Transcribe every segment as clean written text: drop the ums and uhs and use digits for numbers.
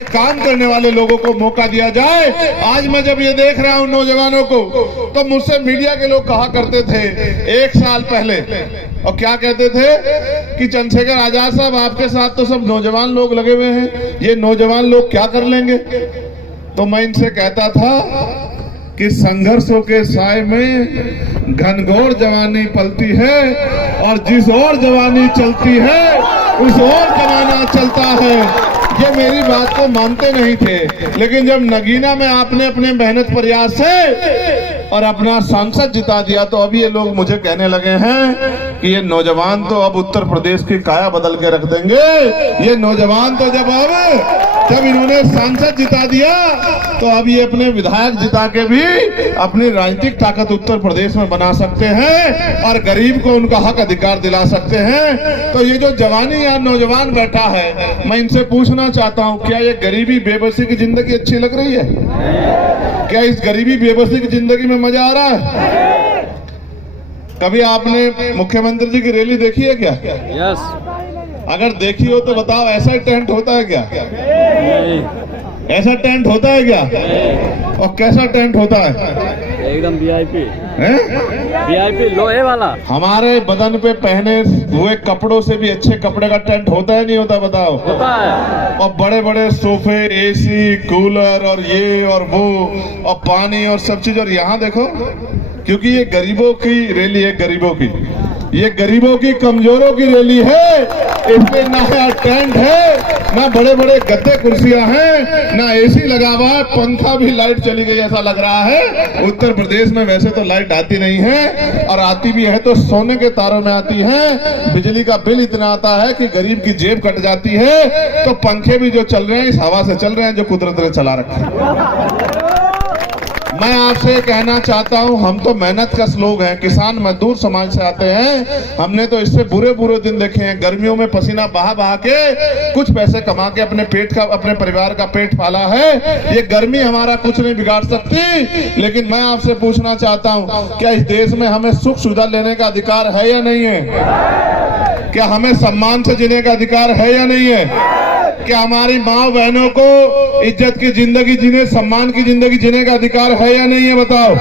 काम करने वाले लोगों को मौका दिया जाए। आज मैं जब ये देख रहा हूं नौजवानों को, तो मुझसे मीडिया के लोग कहा करते थे 1 साल पहले, और क्या कहते थे कि चंद्रशेखर आजाद साहब आपके साथ तो सब नौजवान लोग लगे हुए हैं, ये नौजवान लोग क्या कर लेंगे। तो मैं इनसे कहता था कि संघर्षों के साए में घनघोर जवानी पलती है, और जिस ओर जवानी चलती है उस ओर जमाना चलता है। ये मेरी बात को मानते नहीं थे, लेकिन जब नगीना में आपने अपने मेहनत प्रयास से और अपना सांसद जिता दिया, तो अभी ये लोग मुझे कहने लगे हैं कि ये नौजवान तो अब उत्तर प्रदेश की काया बदल के रख देंगे। ये नौजवान तो जब इन्होंने सांसद जिता दिया, तो अब ये अपने विधायक जिता के भी अपनी राजनीतिक ताकत उत्तर प्रदेश में बना सकते हैं और गरीब को उनका हक अधिकार दिला सकते हैं। तो ये जो जवानी या नौजवान बैठा है, मैं इनसे पूछना चाहता हूं, क्या ये गरीबी बेबसी की जिंदगी अच्छी लग रही है? क्या इस गरीबी बेबसी की जिंदगी में मजा आ रहा है? कभी आपने मुख्यमंत्री जी की रैली देखी है क्या? यस। अगर देखी हो तो बताओ, ऐसा टेंट होता है क्या? नहीं। ऐसा टेंट होता है क्या? और कैसा टेंट होता है? एकदम वीआईपी लोहे वाला। हमारे बदन पे पहने हुए कपड़ों से भी अच्छे कपड़े का टेंट होता है नहीं होता? बताओ। होता है। और बड़े बड़े सोफे, एसी, कूलर और ये और वो और पानी और सब चीज। और यहाँ देखो, क्योंकि ये गरीबों की रैली है, गरीबों की, ये गरीबों की, कमजोरों की रैली है, इसमें ना टेंट है, ना बड़े बड़े गद्दे कुर्सियां हैं, ना एसी लगा हुआ है, पंखा भी, लाइट चली गई ऐसा लग रहा है। उत्तर प्रदेश में वैसे तो लाइट आती नहीं है, और आती भी है तो सोने के तारों में आती है। बिजली का बिल इतना आता है कि गरीब की जेब कट जाती है। तो पंखे भी जो चल रहे हैं इस हवा से चल रहे हैं जो कुदरत ने चला रखा है। मैं आपसे कहना चाहता हूं, हम तो मेहनत कश लोग हैं, किसान मजदूर समाज से आते हैं। हमने तो इससे बुरे बुरे दिन देखे हैं। गर्मियों में पसीना बहा बहा के कुछ पैसे कमा के अपने परिवार का पेट पाला है। ये गर्मी हमारा कुछ नहीं बिगाड़ सकती। लेकिन मैं आपसे पूछना चाहता हूं, क्या इस देश में हमें सुख सुविधा लेने का अधिकार है या नहीं है? क्या हमें सम्मान से जीने का अधिकार है या नहीं है? क्या हमारी माँ बहनों को इज्जत की जिंदगी जीने, सम्मान की जिंदगी जीने का अधिकार है या नहीं है? बताओ।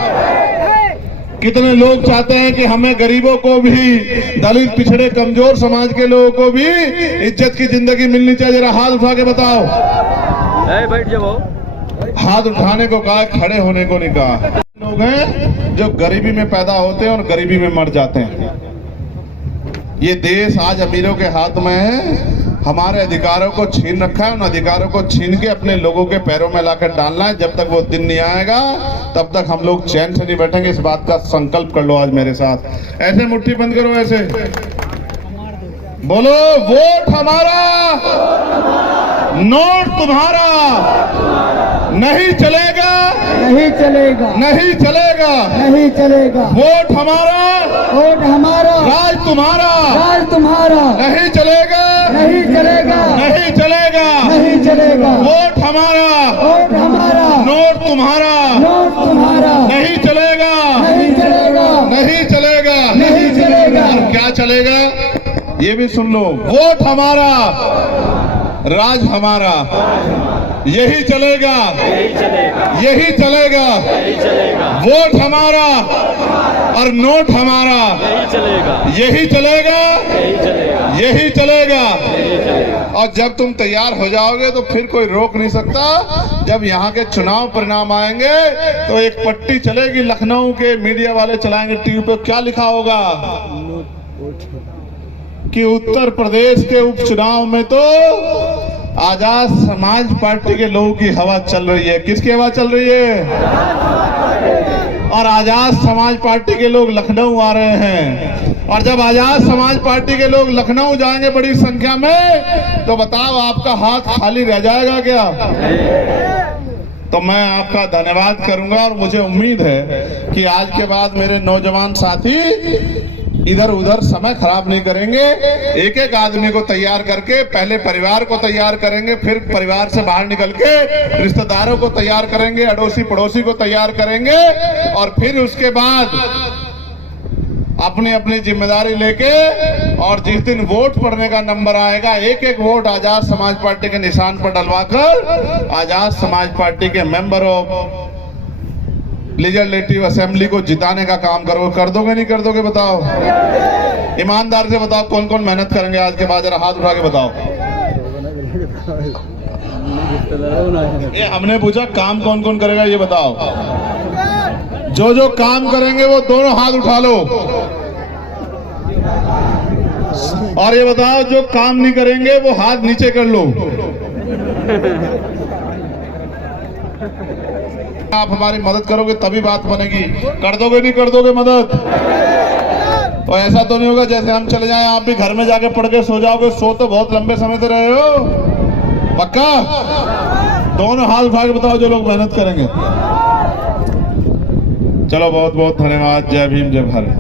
कितने लोग चाहते हैं कि हमें गरीबों को भी, दलित, पिछड़े, कमजोर समाज के लोगों को भी इज्जत की जिंदगी मिलनी चाहिए? जरा हाथ उठा के बताओ। बैठ जाओ। हाथ उठाने को कहा, खड़े होने को नहीं कहा। लोग हैं जो गरीबी में पैदा होते हैं और गरीबी में मर जाते हैं। ये देश आज अमीरों के हाथ में है। हमारे अधिकारों को छीन रखा है। उन अधिकारों को छीन के अपने लोगों के पैरों में लाकर डालना है। जब तक वो दिन नहीं आएगा, तब तक हम लोग चैन से नहीं बैठेंगे। इस बात का संकल्प कर लो आज मेरे साथ। ऐसे मुट्ठी बंद करो, ऐसे बोलो, वोट हमारा, नोट तुम्हारा, नहीं चलेगा, नहीं चलेगा, नहीं चलेगा, नहीं चलेगा। वोट हमारा, वोट हमारा, राज तुम्हारा, राज तुम्हारा, नहीं चलेगा, नहीं चलेगा, नहीं चलेगा, नहीं चलेगा। वोट हमारा, वोट हमारा, नोट तुम्हारा, नोट तुम्हारा, नहीं चलेगा, नहीं चलेगा, नहीं चलेगा, नहीं चलेगा। और क्या चलेगा ये भी सुन लो। वोट हमारा, राज हमारा, यही चलेगा, यही चलेगा। वोट हमारा और नोट हमारा, यही चलेगा, यही चलेगा। और जब तुम तैयार हो जाओगे तो फिर कोई रोक नहीं सकता। जब यहाँ के चुनाव परिणाम आएंगे तो एक पट्टी चलेगी, लखनऊ के मीडिया वाले चलाएंगे टीवी पे। क्या लिखा होगा कि उत्तर प्रदेश के उपचुनाव में तो आजाद समाज पार्टी के लोगों की हवा चल रही है। किसकी हवा चल रही है? और आजाद समाज पार्टी के लोग लखनऊ आ रहे हैं। और जब आजाद समाज पार्टी के लोग लखनऊ जाएंगे बड़ी संख्या में, तो बताओ आपका हाथ खाली रह जाएगा क्या? तो मैं आपका धन्यवाद करूंगा। और मुझे उम्मीद है कि आज के बाद मेरे नौजवान साथी इधर उधर समय खराब नहीं करेंगे। एक एक आदमी को तैयार करके पहले परिवार को तैयार करेंगे, फिर परिवार से बाहर निकल के रिश्तेदारों को तैयार करेंगे, अड़ोसी पड़ोसी को तैयार करेंगे, और फिर उसके बाद अपनी अपनी जिम्मेदारी लेके, और जिस दिन वोट पड़ने का नंबर आएगा, एक एक वोट आजाद समाज पार्टी के निशान पर डलवाकर आजाद समाज पार्टी के मेंबर ऑफ लेजिस्लेटिव असेंबली को जिताने का काम करो। कर दोगे नहीं कर दोगे बताओ? ईमानदार से बताओ कौन कौन मेहनत करेंगे आज के बाद, जरा हाथ उठा के बताओ। ये हमने पूछा काम कौन कौन करेगा ये बताओ। जो जो काम करेंगे वो दोनों हाथ उठा लो। और ये बताओ जो काम नहीं करेंगे वो हाथ नीचे कर लो। आप हमारी मदद करोगे तभी बात बनेगी। कर दोगे नहीं कर दोगे मदद? और ऐसा तो नहीं होगा जैसे हम चले जाएं आप भी घर में जाके पढ़ के सो जाओगे। सो तो बहुत लंबे समय से रहे हो। पक्का? दोनों हाथ उठा के बताओ जो लोग मेहनत करेंगे। चलो बहुत बहुत धन्यवाद। जय भीम जय भारत।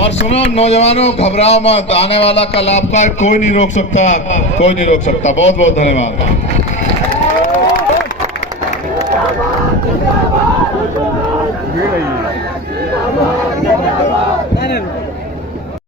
और सुनो नौजवानों, घबराओ मत, आने वाला कल आपका कोई नहीं रोक सकता, कोई नहीं रोक सकता। बहुत बहुत धन्यवाद।